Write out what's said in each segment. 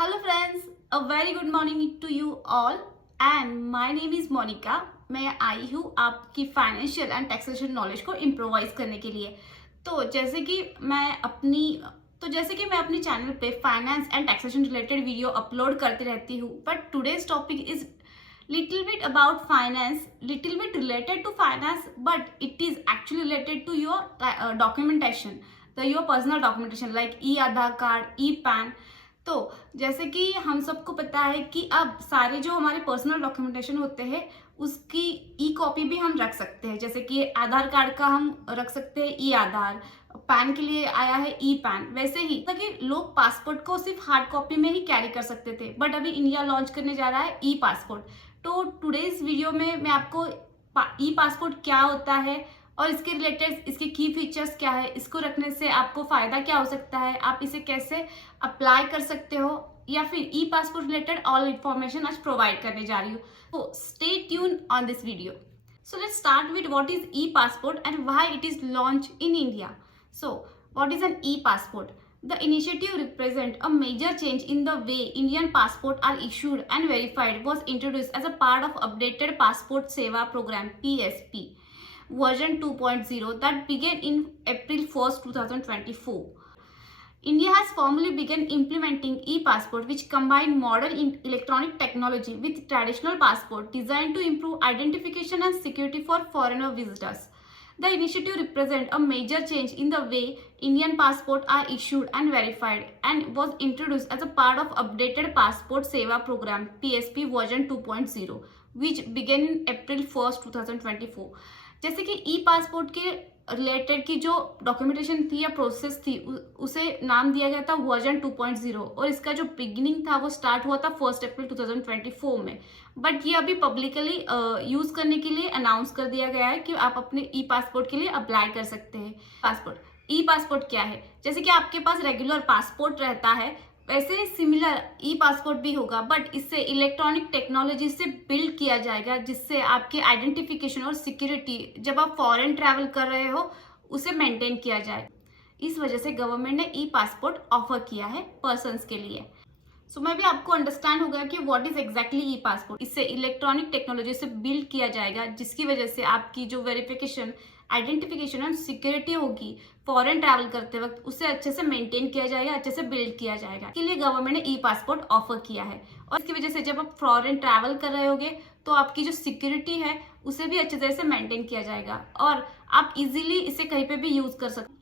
Hello friends, a very good morning to you all and my name is Monica. मैं आई हूँ आपकी financial and taxation knowledge को improvise करने के लिए। तो जैसे कि मैं अपनी चैनल पे finance and taxation related video upload करती रहती हूँ, but today's topic is little bit about finance, little bit related to finance, but it is actually related to your documentation, your personal documentation like e-आधार card, e-PAN. तो जैसे कि हम सबको पता है कि अब सारे जो हमारे पर्सनल डॉक्यूमेंटेशन होते हैं उसकी ई कॉपी भी हम रख सकते हैं। जैसे कि आधार कार्ड का हम रख सकते हैं ई आधार, पैन के लिए आया है ई पैन। वैसे ही कि लोग पासपोर्ट को सिर्फ हार्ड कॉपी में ही कैरी कर सकते थे, बट अभी इंडिया लॉन्च करने जा रहा है ई पासपोर्ट। तो टुडेज वीडियो में मैं आपको ई पासपोर्ट क्या होता है और इसके रिलेटेड इसके की फीचर्स क्या है, इसको रखने से आपको फायदा क्या हो सकता है, आप इसे कैसे अप्लाई कर सकते हो, या फिर ई पासपोर्ट रिलेटेड ऑल इन्फॉर्मेशन आज प्रोवाइड करने जा रही हूँ। तो stay tune on this video. So let's start with what is e-passport and why it is launched in India. So what is an e-passport? The initiative represents a major change in the way Indian passports are issued and verified. Was introduced as a part of updated Passport Seva Program (PSP) version 2.0 that began in April 1st, 2024. India has formally begun implementing e-passport, which combine modern electronic technology with traditional passport, designed to improve identification and security for foreigner visitors. The initiative represents a major change in the way Indian passports are issued and verified, and was introduced as a part of updated Passport Seva Program (PSP) version 2.0, which began in April 1st, 2024. जैसे कि ई passport के related की जो documentation थी या process थी उसे नाम दिया गया था वर्जन 2.0, और इसका जो बिगिनिंग था वो स्टार्ट हुआ था 1 अप्रैल 2024 में। बट ये अभी पब्लिकली यूज करने के लिए अनाउंस कर दिया गया है कि आप अपने ई पासपोर्ट के लिए अप्लाई कर सकते हैं। पासपोर्ट ई पासपोर्ट क्या है? जैसे कि आपके पास रेगुलर पासपोर्ट रहता है, वैसे सिमिलर ई पासपोर्ट भी होगा, बट इससे इलेक्ट्रॉनिक टेक्नोलॉजी से बिल्ड किया जाएगा, जिससे आपकी आइडेंटिफिकेशन और सिक्योरिटी जब आप फॉरेन ट्रैवल कर रहे हो उसे मेंटेन किया जाए। इस वजह से गवर्नमेंट ने ई पासपोर्ट ऑफर किया है पर्सन्स के लिए। सो मैं भी आपको अंडरस्टैंड हो गया कि what is exactly E passport. इससे इलेक्ट्रॉनिक टेक्नोलॉजी से बिल्ड किया जाएगा, जिसकी वजह से आपकी जो वेरिफिकेशन, आइडेंटिफिकेशन एंड सिक्योरिटी होगी फॉरेन ट्रैवल करते वक्त, उसे अच्छे से मेंटेन किया जाएगा, अच्छे से बिल्ड किया जाएगा। इसके लिए गवर्नमेंट ने ई पासपोर्ट ऑफर किया है, और इसकी वजह से जब आप फॉरेन ट्रैवल कर रहे होगे तो आपकी जो सिक्योरिटी है उसे भी अच्छे तरह से मेंटेन किया जाएगा, और आप इजीली इसे कहीं पे भी यूज कर सकते।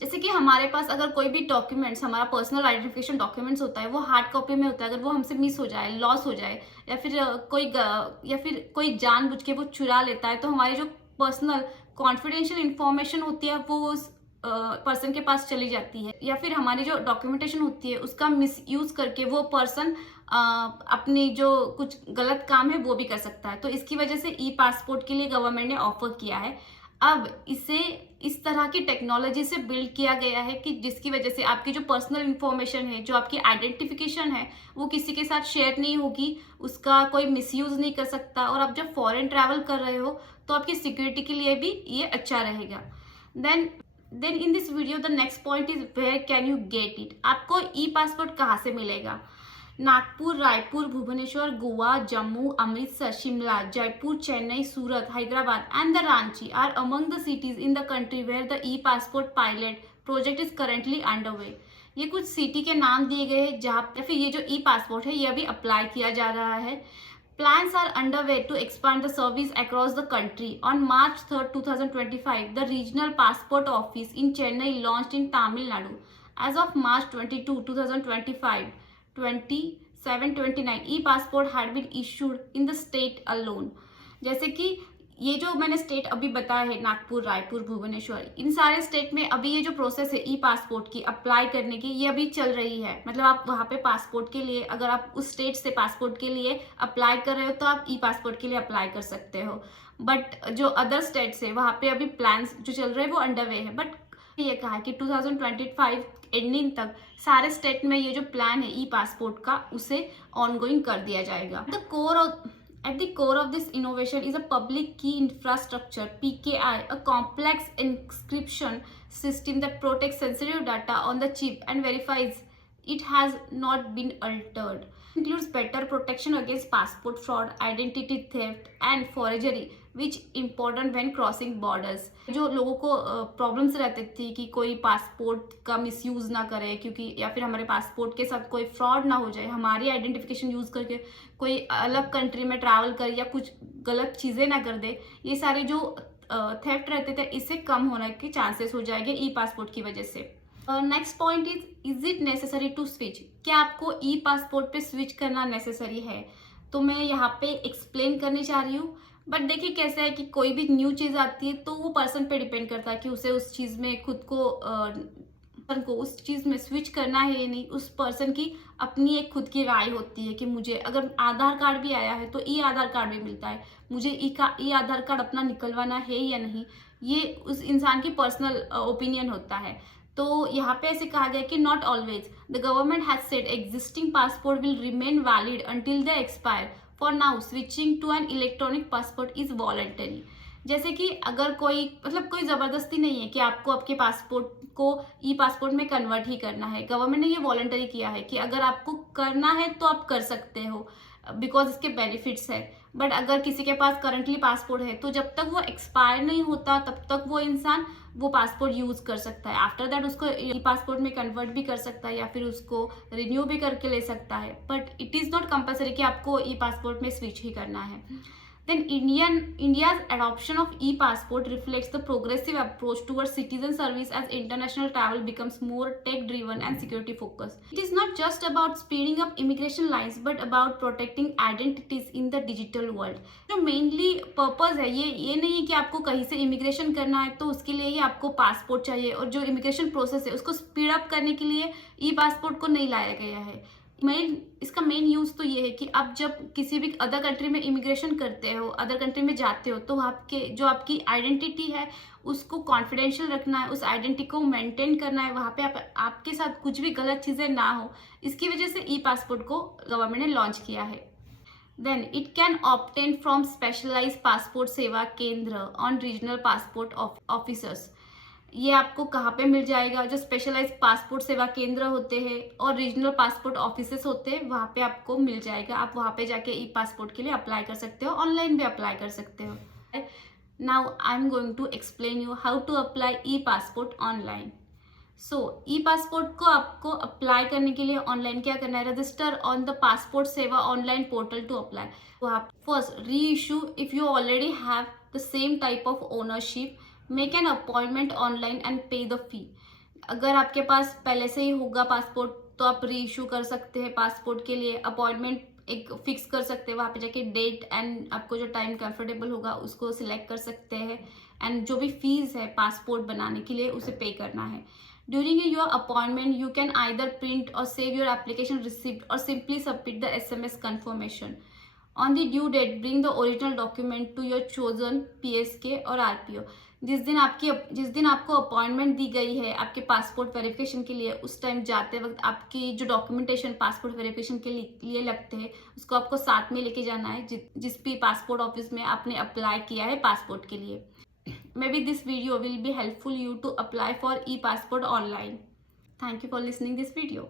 जैसे कि हमारे पास अगर कोई भी डॉक्यूमेंट्स, हमारा पर्सनल आइडेंटिफिकेशन डॉक्यूमेंट्स होता है, वो हार्ड कॉपी में होता है, अगर वो हमसे मिस हो जाए, लॉस हो जाए, या फिर कोई जानबूझ के वो चुरा लेता है, तो हमारी जो पर्सनल कॉन्फिडेंशियल इंफॉर्मेशन होती है वो उस पर्सन के पास चली जाती है, या फिर हमारी जो डॉक्यूमेंटेशन होती है उसका मिस यूज करके वो पर्सन अपनी जो कुछ गलत काम है वो भी कर सकता है। तो इसकी वजह से ई पासपोर्ट के लिए गवर्नमेंट ने ऑफर किया है। अब इसे इस तरह की टेक्नोलॉजी से बिल्ड किया गया है कि जिसकी वजह से आपकी जो पर्सनल इंफॉर्मेशन है, जो आपकी आइडेंटिफिकेशन है, वो किसी के साथ शेयर नहीं होगी, उसका कोई मिसयूज नहीं कर सकता, और आप जब फॉरेन ट्रैवल कर रहे हो तो आपकी सिक्योरिटी के लिए भी ये अच्छा रहेगा। Then in this video the next point is where can you get it. आपको ई पासपोर्ट कहाँ से मिलेगा? Nagpur, Raipur, Bhubaneswar, Goa, Jammu, Amritsar, Shimla, Jaipur, Chennai, Surat, Hyderabad and the Ranchi are among the cities in the country where the e passport pilot project is currently underway. ये कुछ city के नाम दिए गए हैं जहाँ पे फिर ये जो ई पासपोर्ट है ये अभी अप्लाई किया जा रहा है। Plans are underway to expand the service across the country. On March 3rd, 2025, the Regional Passport Office in Chennai launched in Tamil Nadu. As of March 22, 2025, 2729 e-passport had been issued in the state alone. जैसे कि ये जो मैंने state अभी बताया है, नागपुर, रायपुर, भुवनेश्वर, इन सारे state में अभी ये जो प्रोसेस है ई पासपोर्ट की अप्लाई करने की, ये अभी चल रही है। मतलब आप वहाँ पे पासपोर्ट के लिए, अगर आप उस स्टेट से पासपोर्ट के लिए अप्लाई कर रहे हो तो आप ई पासपोर्ट के लिए अप्लाई कर सकते हो। बट जो अदर स्टेट्स है वहाँ पे अभी प्लान्स जो चल रहे हैं वो अंडरवे है। बट ये कहा है कि 2025 एंडिंग तक सारे स्टेट में ये जो प्लान है ई पासपोर्ट का उसे ऑनगोइंग कर दिया जाएगा। At the core of this innovation is a public key infrastructure (PKI), a complex encryption system that protects sensitive data on the chip and verifies it has not been altered. Includes better protection against passport fraud, identity theft and forgery, which important when crossing borders. जो लोगों को problems रहती थी कि कोई passport का misuse ना करे, क्योंकि या फिर हमारे पासपोर्ट के साथ कोई फ्रॉड ना हो जाए, हमारी आइडेंटिफिकेशन यूज करके कोई अलग कंट्री में ट्रैवल करे या कुछ गलत चीजें ना कर दे, ये सारे जो थेफ्ट रहते थे इससे कम होने के चांसेस हो जाएंगे ई पासपोर्ट की वजह से। Next point is it necessary to switch? क्या आपको ई पासपोर्ट पे स्विच करना नेसेसरी है? तो मैं यहाँ पे एक्सप्लेन करने चाह रही हूँ। बट देखिए कैसा है कि कोई भी न्यू चीज़ आती है तो वो पर्सन पे डिपेंड करता है कि उसे उस चीज़ में खुद को उस चीज़ में स्विच करना है या नहीं। उस पर्सन की अपनी एक खुद की राय होती है कि मुझे अगर आधार कार्ड भी आया है तो ई आधार कार्ड भी मिलता है, मुझे ई आधार कार्ड अपना निकलवाना है या नहीं, ये उस इंसान की पर्सनल ओपिनियन होता है। तो यहाँ पे ऐसे कहा गया कि not always, the government has said existing passport will remain valid until they expire, for now switching to an electronic passport is voluntary. जैसे कि अगर कोई कोई ज़बरदस्ती नहीं है कि आपको आपके पासपोर्ट को ई पासपोर्ट में कन्वर्ट ही करना है। गवर्नमेंट ने ये वॉलंटरी किया है कि अगर आपको करना है तो आप कर सकते हो, बिकॉज इसके बेनिफिट्स है। बट अगर किसी के पास करंटली पासपोर्ट है तो जब तक वो एक्सपायर नहीं होता तब तक वो इंसान वो पासपोर्ट यूज कर सकता है। आफ्टर दैट उसको ई पासपोर्ट में कन्वर्ट भी कर सकता है या फिर उसको रिन्यू भी करके ले सकता है। But it is not compulsory कि आपको ई पासपोर्ट में स्विच ही करना है। Then India's adoption of e-passport reflects the progressive approach towards citizen service as international travel becomes more tech-driven and security-focused. It is not just about speeding up immigration lines, but about protecting identities in the digital world. जो mainly purpose है ये नहीं है कि आपको कहीं से immigration करना है तो उसके लिए ही आपको passport चाहिए, और जो immigration process है उसको speed up करने के लिए e-passport को नहीं लाया गया है। इसका मेन यूज तो ये है कि आप जब किसी भी अदर कंट्री में इमिग्रेशन करते हो, अदर कंट्री में जाते हो, तो जो आपकी आइडेंटिटी है उसको कॉन्फिडेंशियल रखना है, उस आइडेंटिटी को मेंटेन करना है, वहाँ पे आपके साथ कुछ भी गलत चीज़ें ना हो। इसकी वजह से ई पासपोर्ट को गवर्नमेंट ने लॉन्च किया है। Then it can obtain from specialised passport Seva Kendra on regional passport officers. ये आपको कहाँ पे मिल जाएगा? जो स्पेशलाइज्ड पासपोर्ट सेवा केंद्र होते हैं और रीजनल पासपोर्ट ऑफिसेस होते हैं वहाँ पे आपको मिल जाएगा। आप वहाँ पे जाके ई पासपोर्ट के लिए अप्लाई कर सकते हो, ऑनलाइन भी अप्लाई कर सकते हो। Now I am going to explain you how to apply e passport online. So e passport को आपको अप्लाई करने के लिए ऑनलाइन क्या करना है? Register on the passport Seva online portal to apply. First, reissue if you already have the same type of ownership, make an appointment online and pay the fee. अगर आपके पास पहले से ही होगा पासपोर्ट तो आप री इशू कर सकते हैं पासपोर्ट के लिए, अपॉइंटमेंट एक फिक्स कर सकते हैं, वहाँ पे जाके डेट एंड आपको जो टाइम कंफर्टेबल होगा उसको सिलेक्ट कर सकते हैं, एंड जो भी फीस है पासपोर्ट बनाने के लिए उसे पे करना है। During your appointment you can either print और सेव योर एप्लीकेशन रिसिप्ट और simply submit the SMS confirmation. On the due date, bring the original document to your chosen PSK और RPO. जिस दिन आपको अपॉइंटमेंट दी गई है आपके पासपोर्ट वेरिफिकेशन के लिए, उस टाइम जाते वक्त आपकी जो डॉक्यूमेंटेशन पासपोर्ट वेरिफिकेशन के लिए लगते हैं उसको आपको साथ में लेके जाना है जिस भी पासपोर्ट ऑफिस में आपने अप्लाई किया है पासपोर्ट के लिए। Maybe this video will be helpful you to apply for e-passport online. Thank you for listening this video.